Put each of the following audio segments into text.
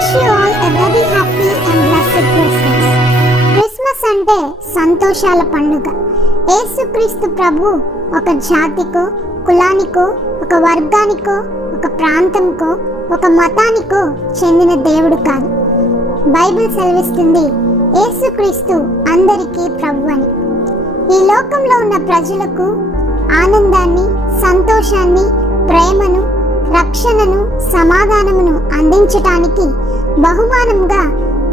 wish you all a very happy and blessed Christmas. Christmas అంటే సంతోషాల పండుగ. యేసుక్రీస్తు ప్రభు ఒక జాతికో, కులానికో, ఒక వర్గానికో, ఒక ప్రాంతంకో, ఒక మతానికో చెందిన దేవుడు కాదు. బైబిల్ సెలవిస్తుంది యేసుక్రీస్తు అందరికీ ప్రభు అని. ఈ లోకంలో ఉన్న ప్రజలకు ఆనందాన్ని, సంతోషాన్ని, ప్రేమను, రక్షణను, సమాధానమును అందించటానికి బహుమానంగా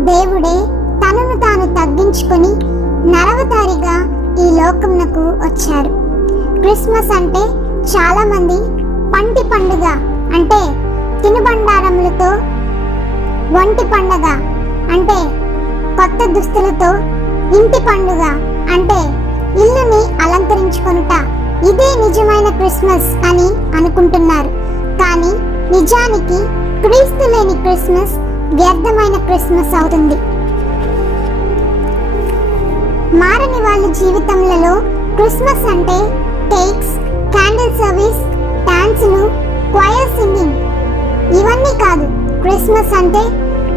దేవుడే తనను తాను తగ్గించుకొని నరవతారిగా ఈ లోకమునకు వచ్చారు. క్రిస్మస్ అంటే చాలామంది పంటి పండుగ అంటే తినుబండారములతో, ఒంటి పండుగ అంటే కొత్త దుస్తులతో, ఇంటి పండుగ అంటే ఇల్లుని అలంకరించుకొనుట, ఇదే నిజమైన క్రిస్మస్ అని అనుకుంటున్నారు. కానీ నిజానికి క్రీస్తు లేని క్రిస్మస్ వ్యర్థమైన క్రిస్మస్ అవుతుంది. మారని వాళ్ళ జీవితంలో క్రిస్మస్ అంటే కేక్స్, క్యాండిల్ సర్వీస్, డాన్సులు, క్వైర్ సింగింగ్ ఇవన్నీ కాదు. క్రిస్మస్ అంటే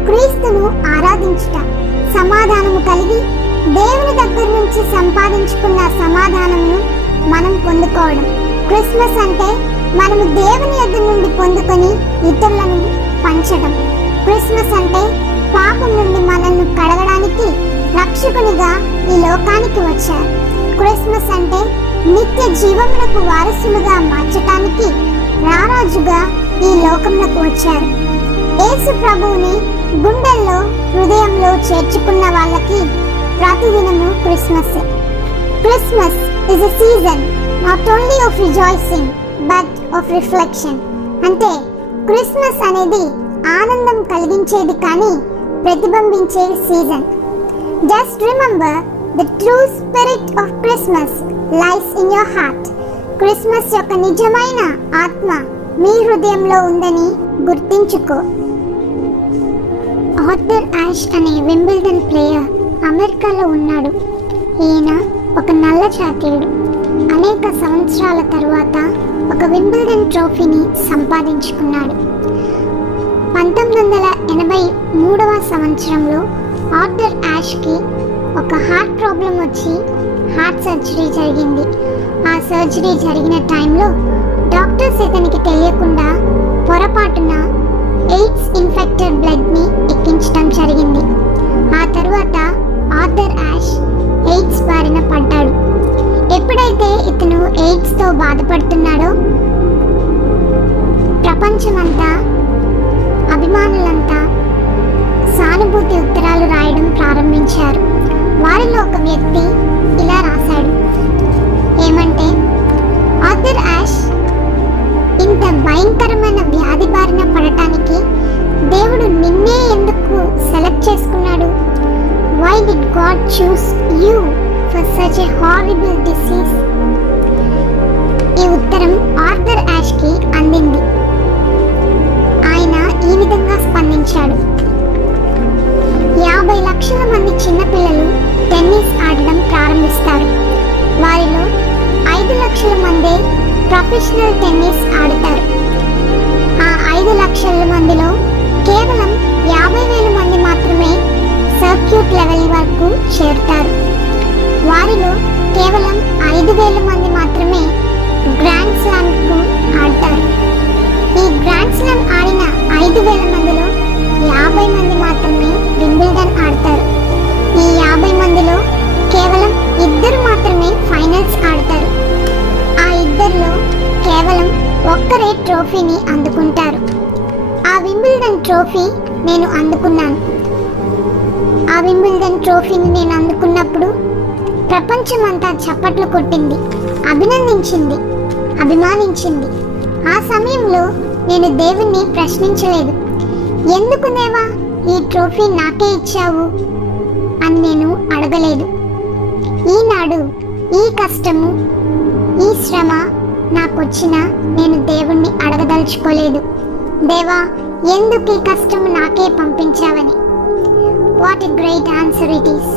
క్రీస్తును ఆరాధించుట, సమాధానము కలిగి దేవుని దగ్గర నుంచి సంపాదించుకున్న సమాధానమును మనం పొందుకోవడం. క్రిస్మస్ అంటే మనము దేవుని ఎదురు నుండి పొందుకొని ఇతరులను పంచడం. క్రిస్మస్ అంటే పాపం నుండి మనల్ని కడగడానికి రక్షకునిగా ఈ లోకానికి వచ్చారు. క్రిస్మస్ అంటే నిత్య జీవమునకు వారసులుగా మార్చటానికి రారాజుగా ఈ లోకమునకు వచ్చారు. యేసు ప్రభువుని గుండెల్లో, హృదయంలో చేర్చుకున్న వాళ్ళకి ప్రతిదినము Christmas. Christmas is a season not only of rejoicing but of reflection. అంటే క్రిస్మస్ అనేది ఆనందం కలిగించేది కానీ ప్రతిబింబించే season. Just remember the true spirit of Christmas lies in your heart. Christmas యొక్క నిజమైన ఆత్మ మీ హృదయంలో ఉందని గుర్తించుకో. ఆర్థర్ యాష్ అనే వింబిల్డన్ ప్లేయర్ అమెరికాలో ఉన్నాడు. ఈయన ఒక నల్ల జాతీయుడు. అనేక సంవత్సరాల తరువాత ఒక వింబిల్డన్ ట్రోఫీని సంపాదించుకున్నాడు. 1983వ సంవత్సరంలో ఆర్థర్ యాష్కి ఒక హార్ట్ ప్రాబ్లం వచ్చి హార్ట్ సర్జరీ జరిగింది. ఆ సర్జరీ జరిగిన టైంలో డాక్టర్స్ ఇతనికి తెలియకుండా పొరపాటున ఎయిడ్స్ ఇన్ఫెక్టెడ్ బ్లడ్ని ఎక్కించడం జరిగింది. ఆ తరువాత ఆర్థర్ యాష్ ఎయిడ్స్ బారిన పడ్డాడు. ఎప్పుడైతే ఇతను ఎయిడ్స్తో బాధపడుతున్నాడో ప్రపంచమంతా, అభిమానులంతా సానుభూతి ఉత్తరాలు రాయడం ప్రారంభించారు. వారిలో ఒక వ్యక్తి ఇలా రాశాడు. ఏమంటే, ఆర్థర్ యాష్ ఇంత భయంకరమైన వ్యాధి బారిన పడటానికి దేవుడు నిన్నే ఎందుకు సెలెక్ట్ చేసుకున్నాడు? Why did God choose you for such a horrible disease? ఈ ఉత్తరం ఆర్థర్ యాష్కి అందింది. ఆయన ఈ విధంగా స్పందించాడు. 50 లక్షల మంది చిన్నపిల్లలు టెన్నిస్ ఆడడం ప్రారంభిస్తారు. వారిలో 5 లక్షల మందే ప్రొఫెషనల్ టెన్నిస్ ఆడతారు. ఆ 5 లక్షల మందిలో కేవలం 50,000 మంది మాత్రమే సర్క్యూట్ లెవెల్ వరకు చేరుతారు. వారిలో కేవలం 5,000 మంది మాత్రమే గ్రాండ్ స్లామ్కు ఆడతారు. ఈ గ్రాండ్ స్లామ్ ఆడిన 5,000 మందిలో 50 మంది మాత్రమే వింబిల్డన్ ఆడతారు. ఈ 50 మందిలో కేవలం 2 మాత్రమే ఫైనల్స్ ఆడతారు. ఆ 2లో కేవలం ఒక్కరే ట్రోఫీని అందుకుంటారు. ఆ వింబిల్డన్ ట్రోఫీ నేను అందుకున్నాను. ఆ వింబిల్డన్ ట్రోఫీని నేను అందుకున్నప్పుడు ప్రపంచమంతా చప్పట్లు కొట్టింది, అభినందించింది, అభిమానించింది. ఆ సమయంలో నేను దేవుణ్ణి ప్రశ్నించలేదు. ఎందుకు దేవా ఈ ట్రోఫీ నాకే ఇచ్చావు అని నేను అడగలేదు. ఈనాడు ఈ కష్టము, ఈ శ్రమ నాకొచ్చినా నేను దేవుణ్ణి అడగదలుచుకోలేదు. దేవా ఎందుకు ఈ కష్టము నాకే పంపించావని. What a great answer it is.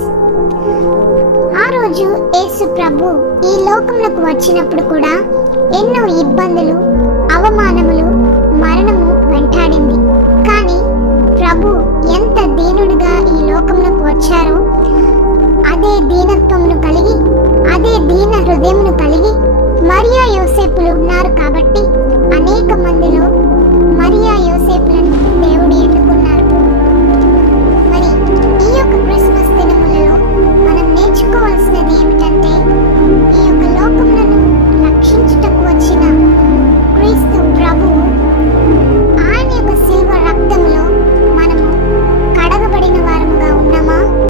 ఆ రోజు యేసు ప్రభు ఈ లోకంలోకి వచ్చినప్పుడు కూడా ఎన్నో ఇబ్బందులు, అవమానములు, మరణము వెంటాడింది.